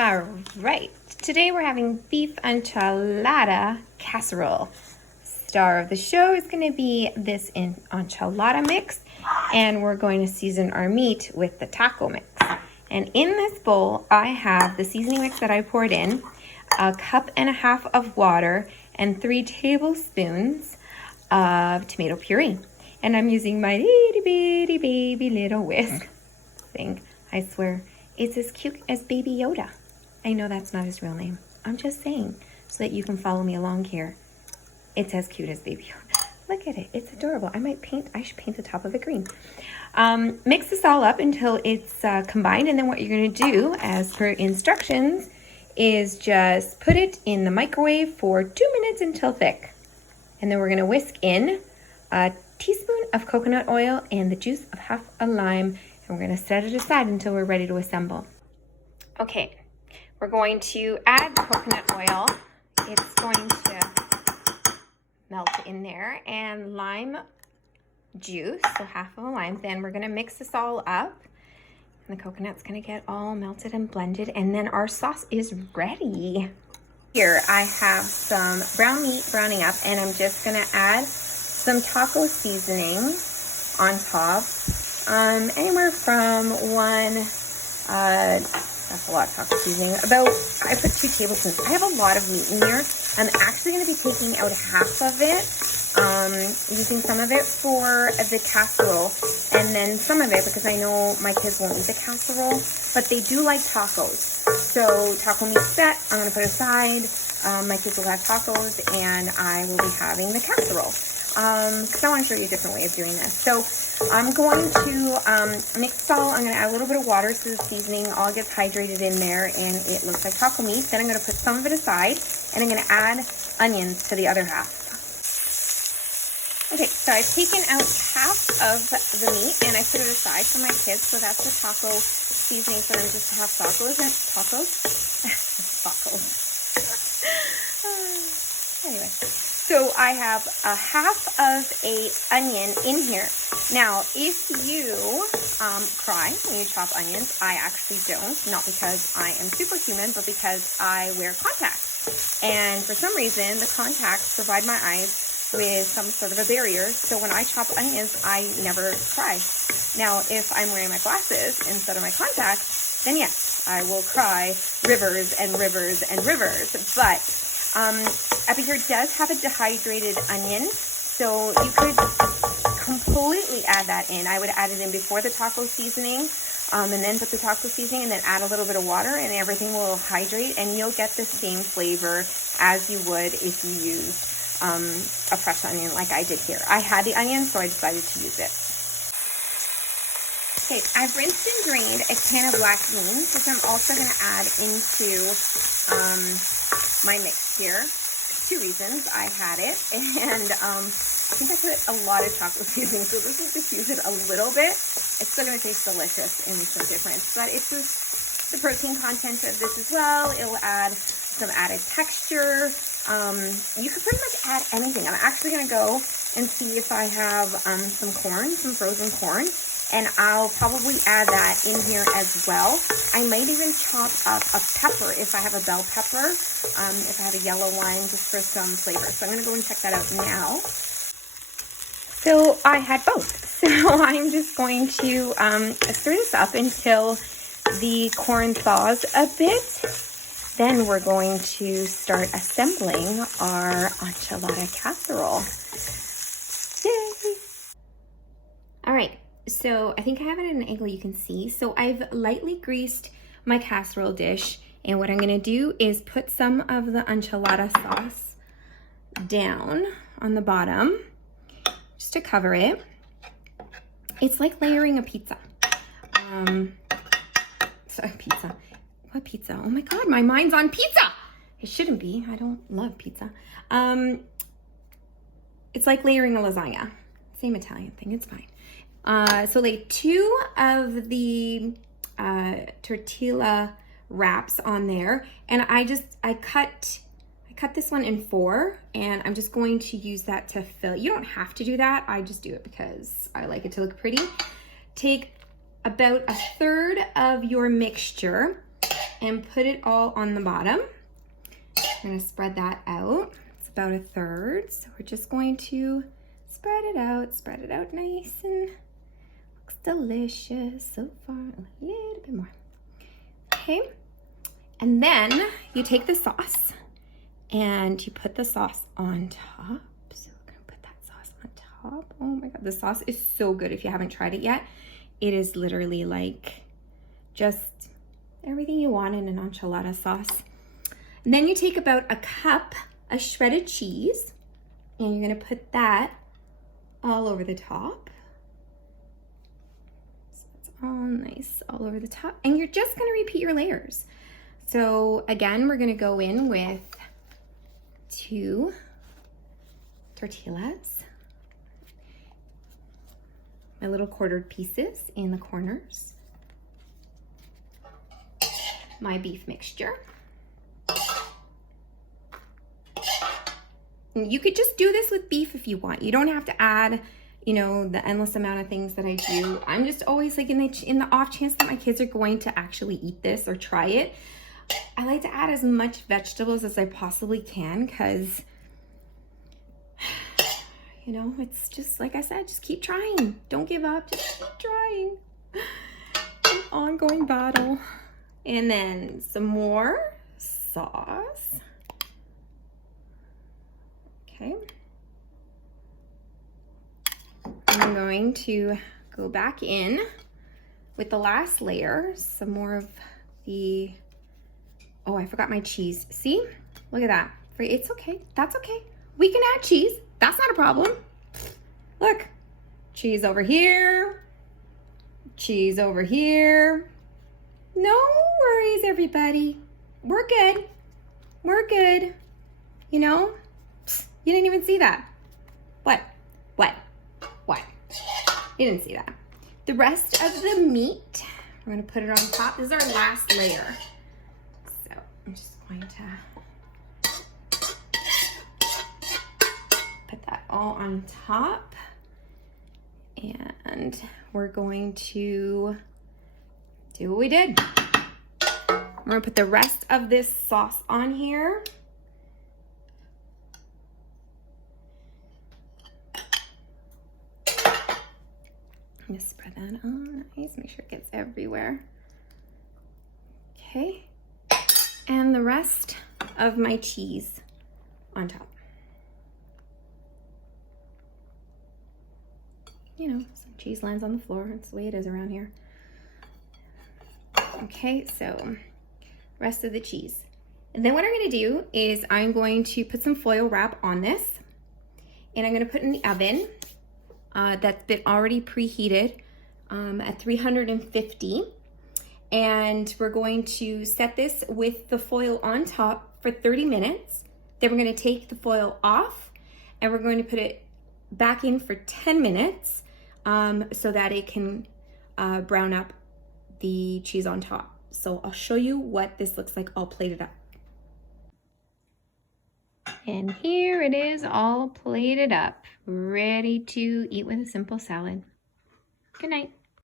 All right, today we're having beef enchilada casserole. Star of the show is going to be this enchilada mix, and we're going to season our meat with the taco mix. And in this bowl, I have the seasoning mix that I poured in, a cup and a half of water, and 3 tablespoons of tomato puree. And I'm using my itty bitty baby little whisk thing. I swear, it's as cute as Baby Yoda. I know that's not his real name. I'm just saying so that you can follow me along here. It's as cute as Baby Yoda. Look at it. It's adorable. I should paint the top of it green. Mix this all up until it's combined. And then what you're going to do, as per instructions, is just put it in the microwave for 2 minutes until thick. And then we're going to whisk in a teaspoon of coconut oil and the juice of half a lime. And we're going to set it aside until we're ready to assemble. Okay. We're going to add the coconut oil. It's going to melt in there, and lime juice, so half of a lime. Then we're going to mix this all up, and the coconut's going to get all melted and blended, and then our sauce is ready. Here I have some brown meat browning up, and I'm just going to add some taco seasoning on top. Anywhere from that's a lot of taco seasoning. I put 2 tablespoons. I have a lot of meat in here. I'm actually going to be taking out half of it, using some of it for the casserole, and then some of it because I know my kids won't eat the casserole, but they do like tacos. So taco meat set, I'm going to put aside. My kids will have tacos, and I will be having the casserole. Because I want to show you a different way of doing this. So I'm going to mix it all. I'm going to add a little bit of water so the seasoning all gets hydrated in there and it looks like taco meat. Then I'm going to put some of it aside, and I'm going to add onions to the other half. Okay, so I've taken out half of the meat and I put it aside for my kids. So that's the taco seasoning for them just to have tacos. Anyway. So I have a half of a onion in here. Now, if you cry when you chop onions, I actually don't. Not because I am superhuman, but because I wear contacts. And for some reason, the contacts provide my eyes with some sort of a barrier. So when I chop onions, I never cry. Now, if I'm wearing my glasses instead of my contacts, then yes, I will cry rivers and rivers and rivers. But Epicure does have a dehydrated onion, so you could completely add that in. I would add it in before the taco seasoning, and then put the taco seasoning, and then add a little bit of water, and everything will hydrate, and you'll get the same flavor as you would if you used a fresh onion like I did here. I had the onion, so I decided to use it. Okay, I've rinsed and drained a can of black beans, which I'm also going to add into my mix here. 2 reasons. I had it, and I think I put a lot of taco seasoning, so this is just use it a little bit. It's still going to taste delicious and make no difference, but it's just the protein content of this as well. It'll add some added texture. You can pretty much add anything. I'm actually going to go and see if I have some frozen corn, and I'll probably add that in here as well. I might even chop up a pepper if I have a bell pepper, if I have a yellow one, just for some flavor. So I'm going to go and check that out now. So I had both. So I'm just going to stir this up until the corn thaws a bit. Then we're going to start assembling our enchilada casserole. Yay! All right. So I think I have it at an angle you can see. So I've lightly greased my casserole dish, and what I'm going to do is put some of the enchilada sauce down on the bottom just to cover it. It's like layering a pizza. Pizza. What pizza? Oh my God, my mind's on pizza. It shouldn't be. I don't love pizza. It's like layering a lasagna. Same Italian thing. It's fine. So lay 2 of the tortilla wraps on there, and I cut this one in 4, and I'm just going to use that to fill. You don't have to do that. I just do it because I like it to look pretty. Take about 1/3 of your mixture and put it all on the bottom. I'm gonna spread that out. It's about 1/3. So we're just going to spread it out nice and looks delicious so far. A little bit more. Okay, and then you take the sauce and you put the sauce on top. So we're gonna put that sauce on top. Oh my God, the sauce is so good. If you haven't tried it yet, it is literally like just everything you want in an enchilada sauce. And then you take about a cup of shredded cheese and you're gonna put that all over the top. So it's all nice all over the top. And you're just gonna repeat your layers. So again, we're gonna go in with 2 tortillas, my little quartered pieces in the corners, my beef mixture. And you could just do this with beef if you want. You don't have to add, you know, the endless amount of things that I do. I'm just always like in the off chance that my kids are going to actually eat this or try it, I like to add as much vegetables as I possibly can because, you know, it's just like I said, just keep trying. Don't give up, just keep trying. An ongoing battle. And then some more sauce. Okay. I'm going to go back in with the last layer, some more of the, oh, I forgot my cheese. See, look at that. It's okay, that's okay. We can add cheese, that's not a problem. Look, cheese over here, cheese over here. No worries, everybody. We're good, we're good. You know, you didn't even see that. What? You didn't see that. The rest of the meat, we're gonna put it on top. This is our last layer. So I'm just going to put that all on top. And we're going to do what we did. We're gonna put the rest of this sauce on here. Just spread that on nice, make sure it gets everywhere. Okay, and the rest of my cheese on top. You know, some cheese lands on the floor, it's the way it is around here. Okay, so rest of the cheese. And then what I'm gonna do is I'm going to put some foil wrap on this and I'm gonna put it in the oven. That's been already preheated at 350. And we're going to set this with the foil on top for 30 minutes. Then we're gonna take the foil off and we're going to put it back in for 10 minutes so that it can brown up the cheese on top. So I'll show you what this looks like all plated up. And here it is all plated up, ready to eat with a simple salad. Good night.